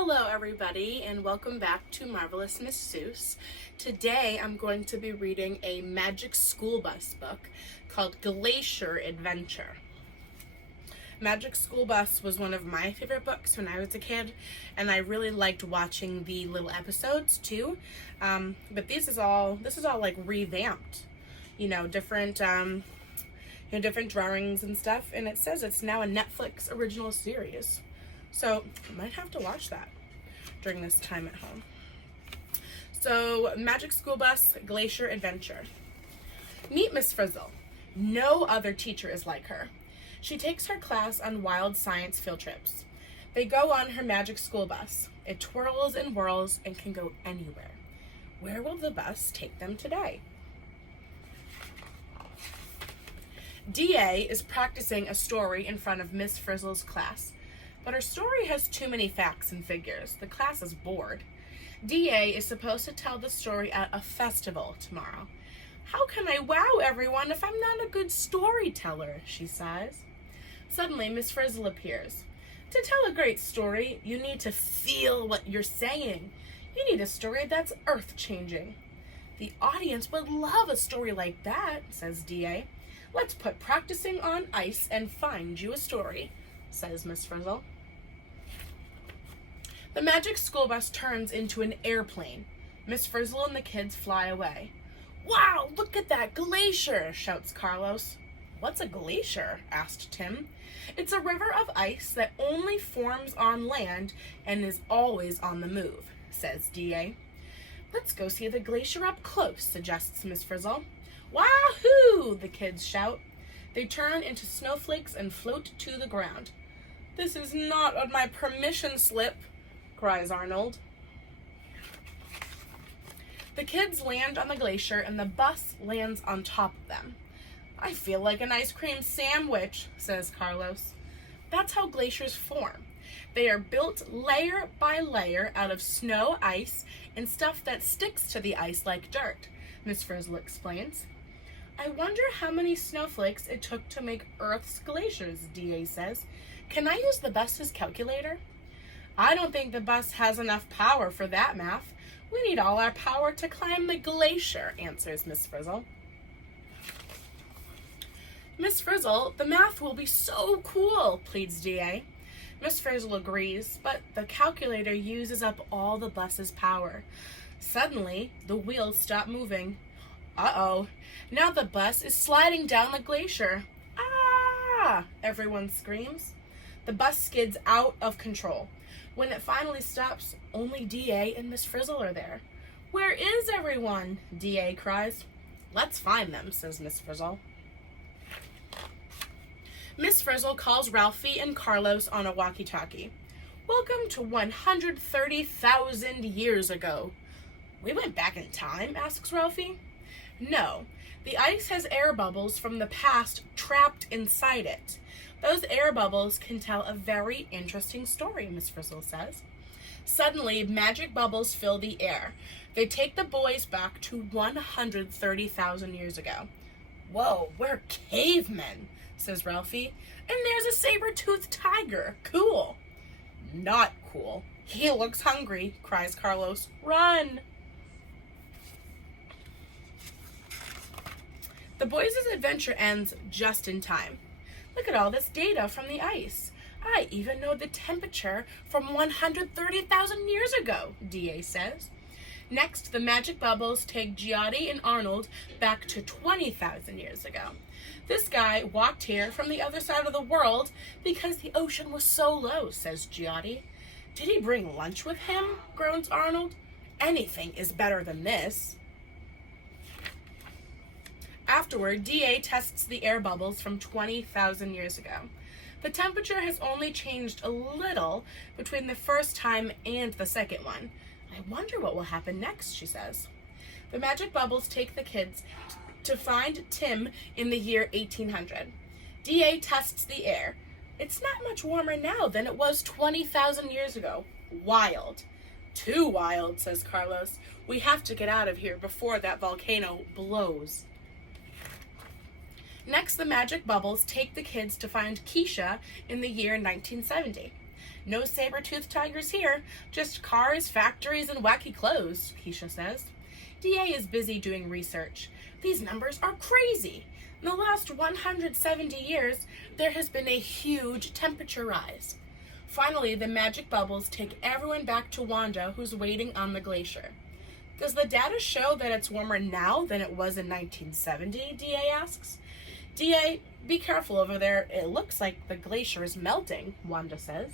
Hello everybody and welcome back to Marvelous Miss Seuss. Today I'm going to be reading a Magic School Bus book called Glacier Adventure. Magic School Bus was one of my favorite books when I was a kid, and I really liked watching the little episodes too. But this is all like revamped, different different drawings and stuff, and it says it's now a Netflix original series. So I might have to watch that during this time at home. So Magic School Bus Glacier Adventure. Meet Miss Frizzle. No other teacher is like her. She takes her class on wild science field trips. They go on her magic school bus. It twirls and whirls and can go anywhere. Where will the bus take them today? D.A. is practicing a story in front of Miss Frizzle's class, but her story has too many facts and figures. The class is bored. D.A. is supposed to tell the story at a festival tomorrow. How can I wow everyone if I'm not a good storyteller, she sighs. Suddenly, Miss Frizzle appears. To tell a great story, you need to feel what you're saying. You need a story that's earth-changing. The audience would love a story like that, says D.A. Let's put practicing on ice and find you a story, says Miss Frizzle. The magic school bus turns into an airplane. Miss Frizzle and the kids fly away. Wow, look at that glacier, shouts Carlos. What's a glacier? Asked Tim. It's a river of ice that only forms on land and is always on the move, says D.A. Let's go see the glacier up close, suggests Miss Frizzle. Wahoo! The kids shout. They turn into snowflakes and float to the ground. This is not on my permission slip, cries Arnold. The kids land on the glacier and the bus lands on top of them. I feel like an ice cream sandwich, says Carlos. That's how glaciers form. They are built layer by layer out of snow, ice, and stuff that sticks to the ice like dirt, Miss Frizzle explains. I wonder how many snowflakes it took to make Earth's glaciers, D.A. says. Can I use the bus's calculator? I don't think the bus has enough power for that math. We need all our power to climb the glacier, answers Miss Frizzle. Miss Frizzle, the math will be so cool, pleads D.A. Miss Frizzle agrees, but the calculator uses up all the bus's power. Suddenly, the wheels stop moving. Uh-oh, now the bus is sliding down the glacier. Ah! Everyone screams. The bus skids out of control. When it finally stops, only D.A. and Miss Frizzle are there. Where is everyone? D.A. cries. Let's find them, says Miss Frizzle. Miss Frizzle calls Ralphie and Carlos on a walkie-talkie. Welcome to 130,000 years ago. We went back in time, asks Ralphie. No, the ice has air bubbles from the past trapped inside it. Those air bubbles can tell a very interesting story, Miss Frizzle says. Suddenly, magic bubbles fill the air. They take the boys back to 130,000 years ago. Whoa, we're cavemen, says Ralphie. And there's a saber-toothed tiger. Cool. Not cool. He looks hungry, cries Carlos. Run! The boys' adventure ends just in time. Look at all this data from the ice. I even know the temperature from 130,000 years ago, D.A. says. Next, the magic bubbles take Giotti and Arnold back to 20,000 years ago. This guy walked here from the other side of the world because the ocean was so low, says Giotti. Did he bring lunch with him? Groans Arnold. Anything is better than this. Afterward, D.A. tests the air bubbles from 20,000 years ago. The temperature has only changed a little between the first time and the second one. I wonder what will happen next, she says. The magic bubbles take the kids to find Tim in the year 1800. D.A. tests the air. It's not much warmer now than it was 20,000 years ago. Wild. Too wild, says Carlos. We have to get out of here before that volcano blows. Next, the magic bubbles take the kids to find Keisha in the year 1970. No saber-toothed tigers here, just cars, factories, and wacky clothes, Keisha says. DA is busy doing research. These numbers are crazy. In the last 170 years, there has been a huge temperature rise. Finally, the magic bubbles take everyone back to Wanda, who's waiting on the glacier. Does the data show that it's warmer now than it was in 1970? DA asks. DA, be careful over there. It looks like the glacier is melting, Wanda says.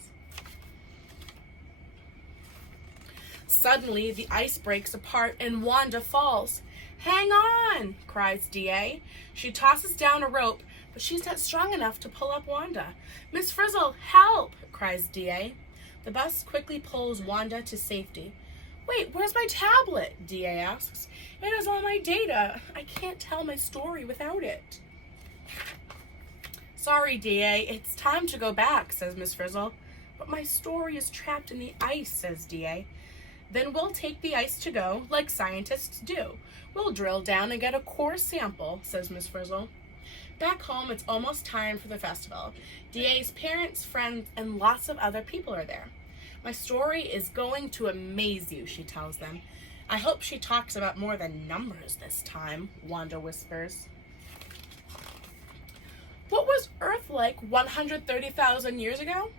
Suddenly, the ice breaks apart and Wanda falls. Hang on, cries DA. She tosses down a rope, but she's not strong enough to pull up Wanda. Miss Frizzle, help, cries DA. The bus quickly pulls Wanda to safety. Wait, where's my tablet? DA asks. It has all my data. I can't tell my story without it. Sorry, DA, it's time to go back, says Miss Frizzle. But my story is trapped in the ice, says DA. Then we'll take the ice to go, like scientists do. We'll drill down and get a core sample, says Miss Frizzle. Back home, it's almost time for the festival. DA's parents, friends, and lots of other people are there. My story is going to amaze you, she tells them. I hope she talks about more than numbers this time, Wanda whispers. What was Earth like 130,000 years ago?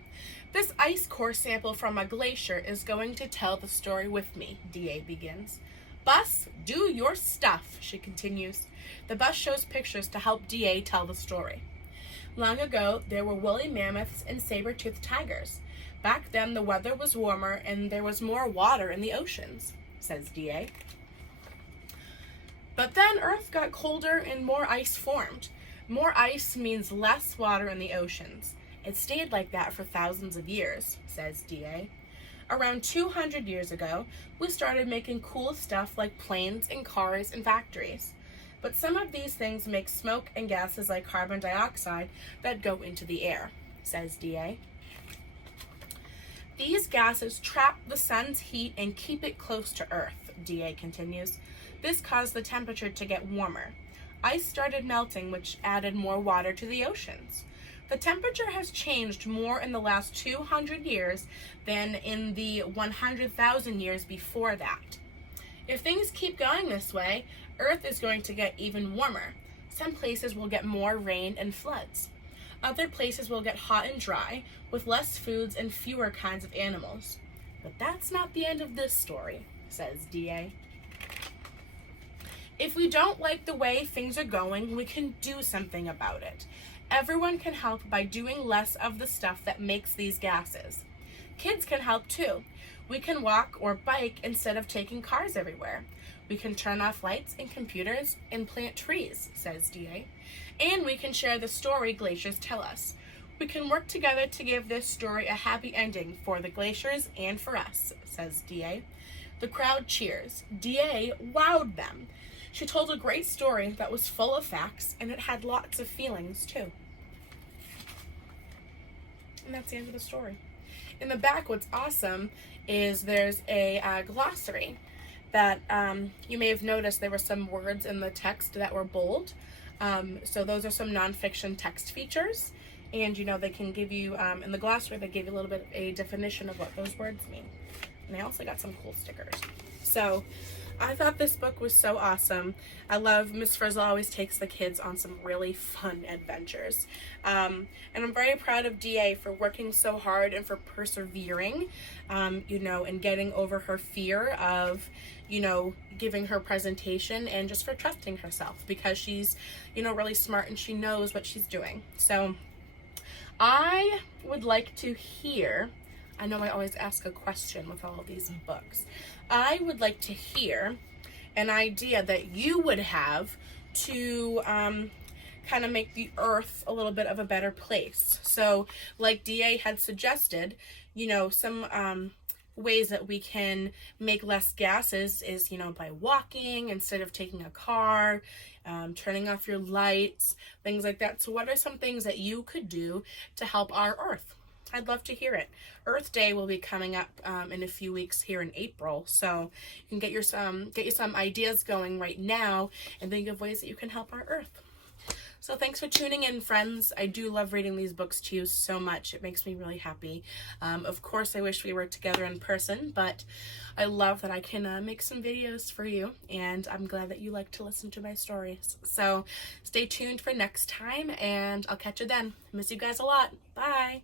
This ice core sample from a glacier is going to tell the story with me, DA begins. Bus, do your stuff, she continues. The bus shows pictures to help DA tell the story. Long ago, there were woolly mammoths and saber-toothed tigers. Back then, the weather was warmer and there was more water in the oceans, says DA. But then Earth got colder and more ice formed. More ice means less water in the oceans. It stayed like that for thousands of years, says DA. Around 200 years ago, we started making cool stuff like planes and cars and factories. But some of these things make smoke and gases like carbon dioxide that go into the air, says DA. These gases trap the sun's heat and keep it close to Earth, DA continues. This caused the temperature to get warmer. Ice started melting, which added more water to the oceans. The temperature has changed more in the last 200 years than in the 100,000 years before that. If things keep going this way, Earth is going to get even warmer. Some places will get more rain and floods. Other places will get hot and dry, with less foods and fewer kinds of animals. But that's not the end of this story, says DA. If we don't like the way things are going, we can do something about it. Everyone can help by doing less of the stuff that makes these gases. Kids can help too. We can walk or bike instead of taking cars everywhere. We can turn off lights and computers and plant trees, says DA. And we can share the story glaciers tell us. We can work together to give this story a happy ending for the glaciers and for us, says DA. The crowd cheers. DA wowed them. She told a great story that was full of facts, and it had lots of feelings, too. And that's the end of the story. In the back, what's awesome is there's a glossary that you may have noticed there were some words in the text that were bold. So those are some nonfiction text features. And, they can give you, in the glossary, they give you a little bit of a definition of what those words mean. And they also got some cool stickers. So I thought this book was so awesome. I love Miss Frizzle always takes the kids on some really fun adventures. And I'm very proud of DA for working so hard and for persevering, and getting over her fear of, giving her presentation and just for trusting herself because she's, really smart and she knows what she's doing. So I would like to hear, I know I always ask a question with all of these books. I would like to hear an idea that you would have to kind of make the earth a little bit of a better place. So like DA had suggested, some ways that we can make less gases is, by walking instead of taking a car, turning off your lights, things like that. So what are some things that you could do to help our earth? I'd love to hear it. Earth Day will be coming up in a few weeks here in April, so you can get you some ideas going right now and think of ways that you can help our earth. So thanks for tuning in, friends. I do love reading these books to you so much. It makes me really happy. Of course, I wish we were together in person, but I love that I can make some videos for you, and I'm glad that you like to listen to my stories. So stay tuned for next time, and I'll catch you then. Miss you guys a lot. Bye.